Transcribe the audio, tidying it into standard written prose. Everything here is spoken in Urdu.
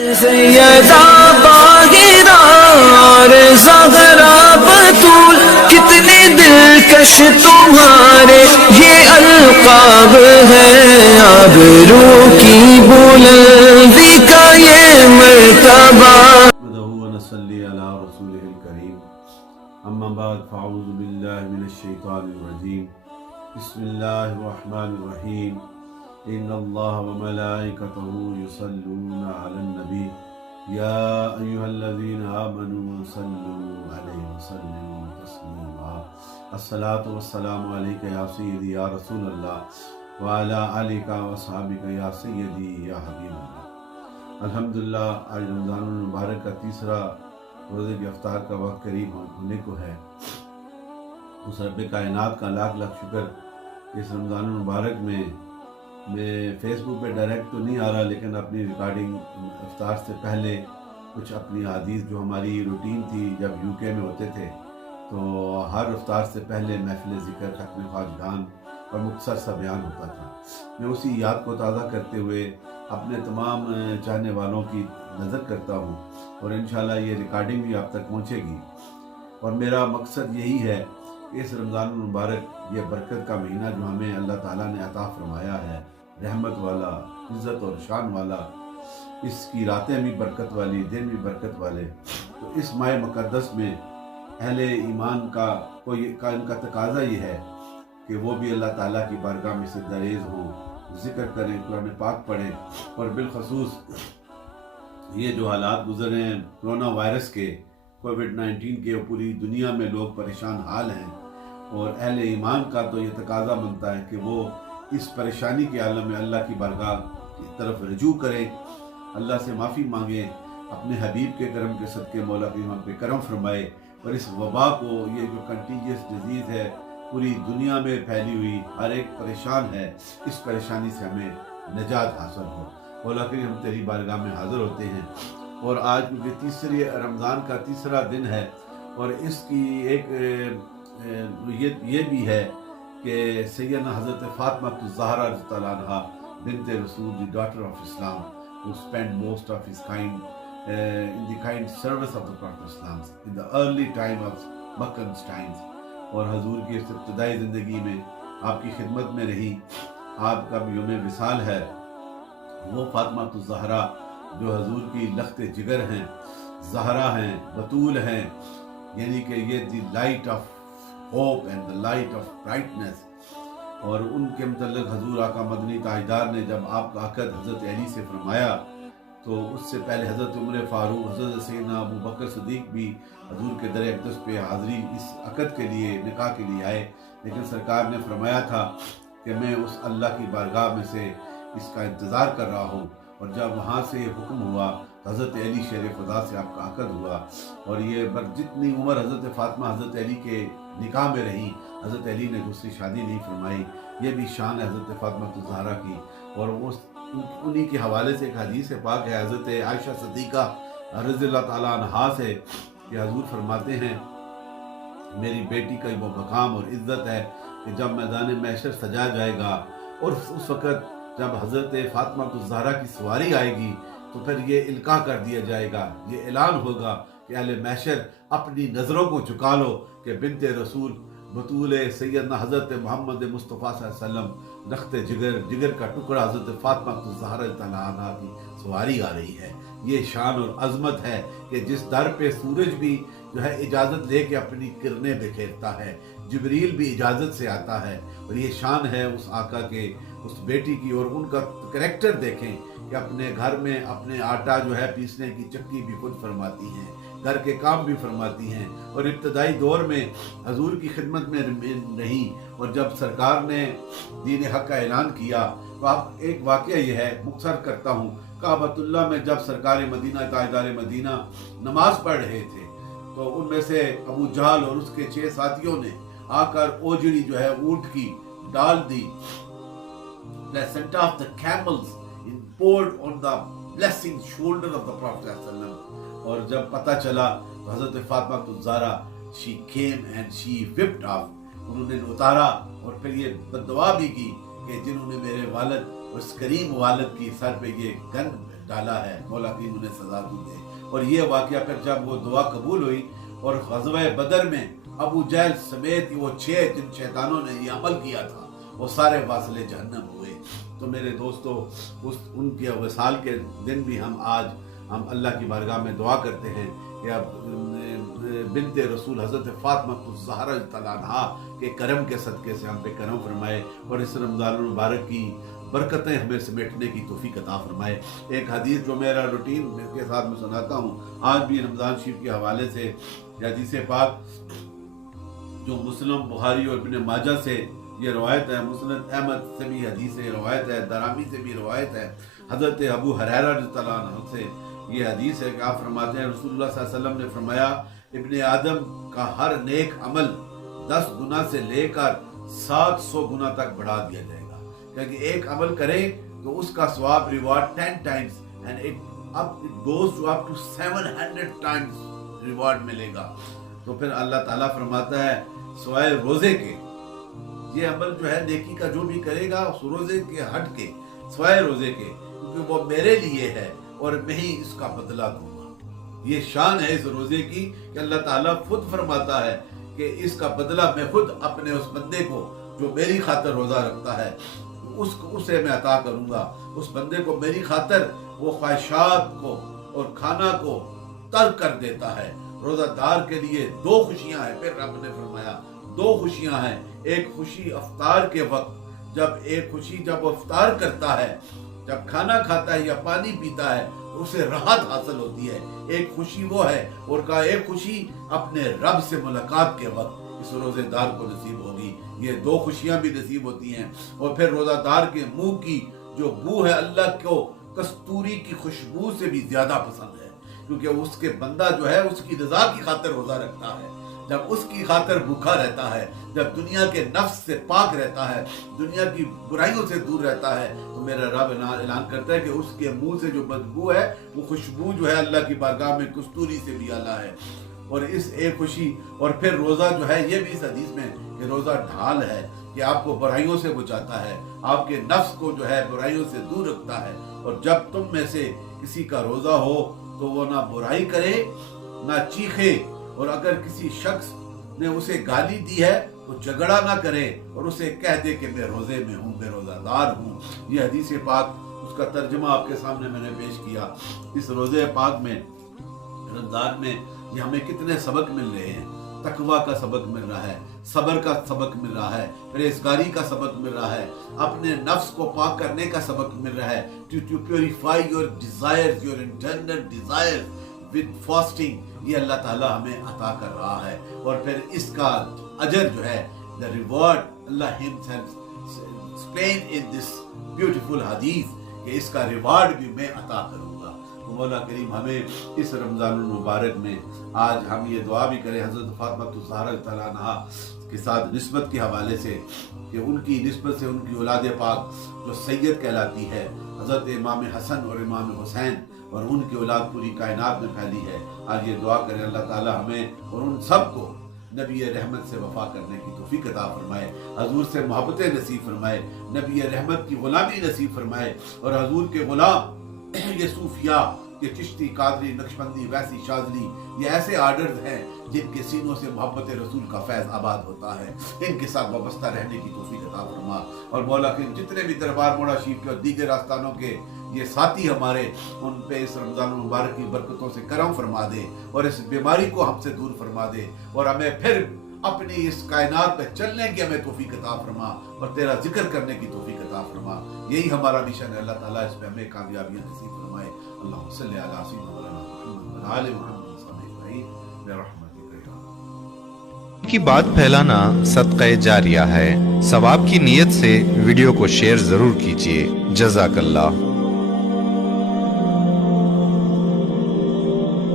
سیدہ باہرہ اور زہرا بتول، کتنے دلکش تمہارے یہ القاب ہے، آبرو کی بلندی کا یہ مرتبہ۔ ونصلی علی رسولہ الکریم، اما بعد فاعوذ باللہ من الشیطان الرجیم، بسم اللہ الرحمن الرحیم، ان اللہ وملائکتہ یصلون علی النبی یا ایہا الذین آمنوا صلوا علیہ وسلموا تسلیما۔ الصلاۃ والسلام علیک یا سیدی یا رسول اللہ وعلی آلک واصحابک یا سیدی یا حبیب اللہ۔ الحمدللہ آج رمضان المبارک کا تیسرا روزے کی افطار کا وقت قریب ہونے کو ہے۔ اس رب کائنات کا لاکھ لاکھ شکر کہ اس رمضان المبارک میں فیس بک پہ ڈائریکٹ تو نہیں آ رہا، لیکن اپنی ریکارڈنگ افطار سے پہلے کچھ اپنی حدیث جو ہماری روٹین تھی جب یو کے میں ہوتے تھے، تو ہر افطار سے پہلے محفل ذکر، ختم خواجگان اور مختصر سا بیان ہوتا تھا۔ میں اسی یاد کو تازہ کرتے ہوئے اپنے تمام چاہنے والوں کی نظر کرتا ہوں، اور انشاءاللہ یہ ریکارڈنگ بھی آپ تک پہنچے گی۔ اور میرا مقصد یہی ہے کہ اس رمضان المبارک، یہ برکت کا مہینہ جو ہمیں اللہ تعالیٰ نے عطا فرمایا ہے، رحمت والا، عزت اور شان والا، اس کی راتیں بھی برکت والی، دن بھی برکت والے، تو اس ماہ مقدس میں اہل ایمان کا ان کا تقاضا یہ ہے کہ وہ بھی اللہ تعالیٰ کی بارگاہ میں سے دریز ہوں، ذکر کریں، قرآن پاک پڑھیں، اور بالخصوص یہ جو حالات گزرے ہیں کرونا وائرس کے، کووڈ-19 کے، پوری دنیا میں لوگ پریشان حال ہیں، اور اہل ایمان کا تو یہ تقاضا بنتا ہے کہ وہ اس پریشانی کے عالم میں اللہ کی بارگاہ کی طرف رجوع کریں، اللہ سے معافی مانگیں، اپنے حبیب کے کرم کے صدقے مولا کی وہاں پہ کرم فرمائے، اور اس وبا کو، یہ جو کنٹیجیس ڈیزیز ہے پوری دنیا میں پھیلی ہوئی، ہر ایک پریشان ہے، اس پریشانی سے ہمیں نجات حاصل ہو۔ مولا کریم ہم تیری بارگاہ میں حاضر ہوتے ہیں، اور آج کیونکہ تیسری رمضان کا تیسرا دن ہے، اور اس کی ایک یہ بھی ہے کہ سیدنا حضرت فاطمہ الزہرا رضی اللہ عنہا بنت رسول، the daughter of Islam, who spent most of his kind in the kind service of the Prophet Islam in the early time of Meccan times، اور حضور کی اس ابتدائی زندگی میں آپ کی خدمت میں رہی۔ آپ کا بھی یوم وصال ہے، وہ فاطمہ الزہرا جو حضور کی لخت جگر ہیں، زہرا ہیں، بطول ہیں، یعنی کہ یہ the light of hope and the light of brightness. اور ان کے متعلق حضور آقا مدنی تاجدار نے جب آپ کا عقد حضرت علی سے فرمایا، تو اس سے پہلے حضرت عمر فاروق، حضرت سیدنا ابو بکر صدیق بھی حضور کے در اقدس پہ حاضری اس عقد کے لیے، نکاح کے لیے آئے، لیکن سرکار نے فرمایا تھا کہ میں اس اللہ کی بارگاہ میں سے اس کا انتظار کر رہا ہوں، اور جب وہاں سے حکم ہوا حضرت علی شیر خدا سے آپ کا عقد ہوا، اور یہ جتنی عمر حضرت فاطمہ حضرت علی کے نکاح میں رہی، حضرت علی نے دوسری شادی نہیں فرمائی۔ یہ بھی شان ہے حضرت فاطمہ الزہرا کی، اور وہ انہی کے حوالے سے ایک حدیث پاک ہے حضرت عائشہ صدیقہ رضی اللہ تعالیٰ عنہا سے، کہ حضور فرماتے ہیں میری بیٹی کا وہ مقام اور عزت ہے کہ جب میدان محشر سجا جائے گا، اور اس وقت جب حضرت فاطمہ الزہرا کی سواری آئے گی، تو پھر یہ القاء کر دیا جائے گا، یہ اعلان ہوگا کہ اہل محشر اپنی نظروں کو جھکا لو کہ بنت رسول، بطول سیدنا حضرت محمد مصطفیٰ صلی اللہ علیہ وسلم، رخت جگر کا ٹکڑا حضرت فاطمہ الزہرا تعالیٰ عنہا کی سواری آ رہی ہے۔ یہ شان اور عظمت ہے کہ جس در پہ سورج بھی جو ہے اجازت لے کے اپنی کرنیں بکھیرتا ہے، جبریل بھی اجازت سے آتا ہے، اور یہ شان ہے اس آقا کے، اس بیٹی کی، اور ان کا کریکٹر دیکھیں کہ اپنے گھر میں اپنے آٹا جو ہے پیسنے کی چکی بھی خود فرماتی ہیں، گھر کے کام بھی فرماتی ہیں، اور ابتدائی دور میں حضور کی خدمت میں رہیں، اور جب سرکار نے دین حق کا اعلان کیا، تو آپ ایک واقعہ یہ ہے، مختصر کرتا ہوں، کعبۃ اللہ میں جب سرکار مدینہ تاجدار مدینہ نماز پڑھ رہے تھے، تو ان میں سے ابو جہل اور اس کے 6 ساتھیوں نے آ کر اوجڑی جو ہے اونٹ کی ڈال دی، placenta of the camels poured on the blessing shoulder of the Prophet ﷺ۔ اور جب پتہ چلا تو حضرت فاطمہ الزہرا she came and she whipped off، انہوں نے اتارا، اور پھر یہ بد دعا بھی کی کہ جنہوں نے میرے والد، اس کریم والد کی سر پہ یہ گند ڈالا ہے، مولا کریم انہیں سزا دی ہے۔ اور یہ واقعہ پھر جب وہ دعا قبول ہوئی اور غزوہ بدر میں ابو جہل سمیت وہ 6 جن شیطانوں نے یہ عمل کیا تھا وہ سارے واصل جہنم ہوئے۔ تو میرے دوستو ان کے وصال کے دن بھی ہم اللہ کی بارگاہ میں دعا کرتے ہیں کہ اب بنت رسول حضرت فاطمہ الزہرا تعالیٰ عنہا کے کرم کے صدقے سے ہم پہ کرم فرمائے اور اس رمضان المبارک کی برکتیں ہمیں سمیٹنے کی توفیق عطا فرمائے۔ ایک حدیث جو میرا روٹین کے ساتھ میں سناتا ہوں آج بھی رمضان شریف کے حوالے سے، حدیث پاک جو مسلم، بخاری اور ابن ماجہ سے یہ روایت ہے، مسند احمد سے بھی حدیث ہے، روایت ہے، درامی سے بھی روایت ہے، حضرت ابو ہریرہ رضی اللہ عنہ سے یہ حدیث ہے کہ آپ فرماتے ہیں رسول اللہ صلی اللہ علیہ وسلم نے فرمایا ابن آدم کا ہر نیک عمل 10 گنا سے لے کر 700 گنا تک بڑھا دیا جائے گا، کیونکہ ایک عمل کرے تو اس کا ثواب reward 10 times and it goes to up to 700 times reward ملے گا۔ تو پھر اللہ تعالیٰ فرماتا ہے سوائے روزے کے، یہ عمل جو ہے نیکی کا جو بھی کرے گا اس روزے کے ہٹ کے، سوائے روزے کے، کیونکہ وہ میرے لیے ہے اور میں ہی اس کا بدلہ دوں گا۔ یہ شان ہے اس روزے کی کہ اللہ تعالیٰ خود فرماتا ہے کہ اس کا بدلہ میں خود اپنے اس بندے کو جو میری خاطر روزہ رکھتا ہے اسے میں عطا کروں گا۔ اس بندے کو میری خاطر وہ خواہشات کو اور کھانا کو ترک کر دیتا ہے۔ روزہ دار کے لیے 2 خوشیاں ہیں، پھر رب نے فرمایا 2 خوشیاں ہیں۔ ایک خوشی افطار کے وقت، جب وہ افطار کرتا ہے، جب کھانا کھاتا ہے یا پانی پیتا ہے تو اسے راحت حاصل ہوتی ہے، ایک خوشی وہ ہے، اور کہا ایک خوشی اپنے رب سے ملاقات کے وقت اس روزے دار کو نصیب ہوگی۔ یہ 2 خوشیاں بھی نصیب ہوتی ہیں۔ اور پھر روزہ دار کے منہ کی جو بو ہے اللہ کو کستوری کی خوشبو سے بھی زیادہ پسند ہے، کیونکہ اس کے بندہ جو ہے اس کی رضا کی خاطر روزہ رکھتا ہے۔ جب اس کی خاطر بھوکا رہتا ہے، جب دنیا کے نفس سے پاک رہتا ہے، دنیا کی برائیوں سے دور رہتا ہے، تو میرا رب اعلان کرتا ہے کہ اس کے منہ سے جو بدبو ہے وہ خوشبو جو ہے اللہ کی بارگاہ میں کستوری سے بھی اعلیٰ ہے۔ اور اس ایک خوشی، اور پھر روزہ جو ہے یہ بھی اس حدیث میں کہ روزہ ڈھال ہے کہ آپ کو برائیوں سے بچاتا ہے، آپ کے نفس کو جو ہے برائیوں سے دور رکھتا ہے۔ اور جب تم میں سے کسی کا روزہ ہو تو وہ نہ برائی کرے نہ چیخے، اور اگر کسی شخص نے اسے گالی دی ہے تو جھگڑا نہ کرے اور اسے کہہ دے کہ میں روزے میں ہوں، میں روزہ دار ہوں۔ یہ حدیث پاک، اس کا ترجمہ آپ کے سامنے میں نے پیش کیا۔ اس روزے پاک میں، رمضان میں یہ ہمیں کتنے سبق مل رہے ہیں۔ تقوی کا سبق مل رہا ہے، صبر کا سبق مل رہا ہے، پرہیزگاری کا سبق مل رہا ہے، اپنے نفس کو پاک کرنے کا سبق مل رہا ہے، to purify your desires, your internal desires with fasting۔ یہ اللہ تعالیٰ ہمیں عطا کر رہا ہے۔ اور پھر اس کا اجر جو ہے، the reward Allah himself explained in this beautiful hadith کہ اس کا ریوارڈ بھی میں عطا کروں گا۔ تو مولا کریم ہمیں اس رمضان المبارک میں آج ہم یہ دعا بھی کریں حضرت فاطمہ الزہرا تعالیٰ عنہا کے ساتھ نسبت کے حوالے سے کہ ان کی نسبت سے ان کی اولاد پاک جو سید کہلاتی ہے، حضرت امام حسن اور امام حسین، اور ان کی اولاد پوری کائنات میں پھیلی ہے۔ آج یہ دعا کریں اللہ تعالیٰ ہمیں اور ان سب کو نبی رحمت سے وفا کرنے کی توفیق عطا فرمائے، حضور سے محبت نصیب فرمائے، نبی رحمت کی غلامی نصیب فرمائے، اور حضور کے غلام یہ صوفیاء، یہ چشتی، قادری، نقشبندی، ویسی، شاذلی، یہ ایسے آرڈرز ہیں جن کے سینوں سے محبت رسول کا فیض آباد ہوتا ہے، ان کے ساتھ وابستہ رہنے کی توفیق عطا فرما۔ اور مولا کے جتنے بھی دربار مولا شریف کے اور دیگر آستانوں کے یہ ساتھی ہمارے، ان پہ اس رمضان المبارک کی برکتوں سے کرم فرما دے اور اس بیماری کو ہم سے دور فرما دے، اور ہمیں پھر اپنی اس کائنات پہ چلنے کی ہمیں توفیق عطا فرما اور تیرا ذکر کرنے کی توفیق عطا فرما۔ یہی ہمارا مشن ہے، اللہ تعالیٰ اس پہ ہمیں کامیابیاں نصیب فرمائے۔ اللہم صلی علی سیدنا محمد و آل محمد صلی اللہ علیہ وسلم برحمتک یا اللہ۔ کی بات پھیلانا صدقہ جاریہ ہے، ثواب کی نیت سے ویڈیو کو شیئر ضرور کیجیے۔ جزاک اللہ۔